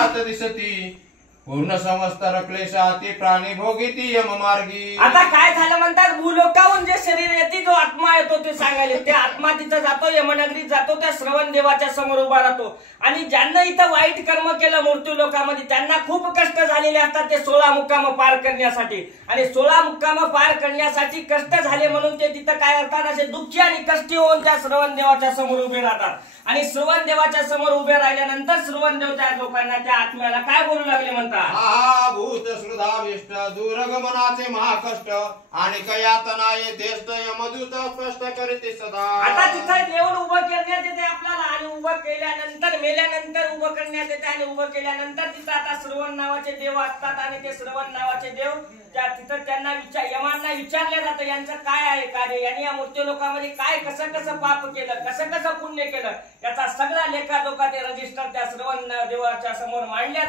अंतरात दिसती पूर्ण समस्त क्लेशाती प्राणी भोगिती यम मार्गी। आता काय झालं म्हणतात, भूलोकाहून जे शरीर येते जो आत्मा येतो ते सांगायला, ते आत्मा तिथं जातो, यमनगरीत जातो, त्या श्रवण देवाच्या समोर उभा राहतो। आणि ज्यांना इथं वाईट कर्म केलं मृत्यू लोकामध्ये त्यांना खूप कष्ट झालेले असतात ते 16 मुक्काम पार करण्यासाठी। आणि 16 मुक्काम पार करण्यासाठी कष्ट झाले म्हणून ते तिथं काय करतात, असे दुःखी आणि कष्टी होऊन त्या श्रवण देवाच्या समोर उभे राहतात। आणि श्रवण देवाच्या समोर उभे राहिल्यानंतर श्रवण देव त्या लोकांना, त्या आत्म्याला काय बोलू लागले म्हणतात, हा भूत श्रुधाविष्ट दूरगमनाचे महाकष्ट आणि कयातना येतेष्ट यमदूत स्पष्ट करीते सदा। आता तिथं देऊन उभं करण्यात येते आपल्याला, आणि उभं केल्यानंतर मेल्यानंतर उभं करण्यात येते, आणि उभं केल्यानंतर तिथं आता श्रवण नावाचे देव असतात। आणि ते श्रवण नावाचे देव त्या तिथं त्यांना यमांना विचारलं जातं यांचं काय आहे कार्य, यांनी या मृत्यू लोकांमध्ये काय कसं कसं पाप केलं, कसं कसं पुण्य केलं, याचा सगळा लेखाजोखा ते रजिस्टर त्या श्रवण देवाच्या समोर मांडल्या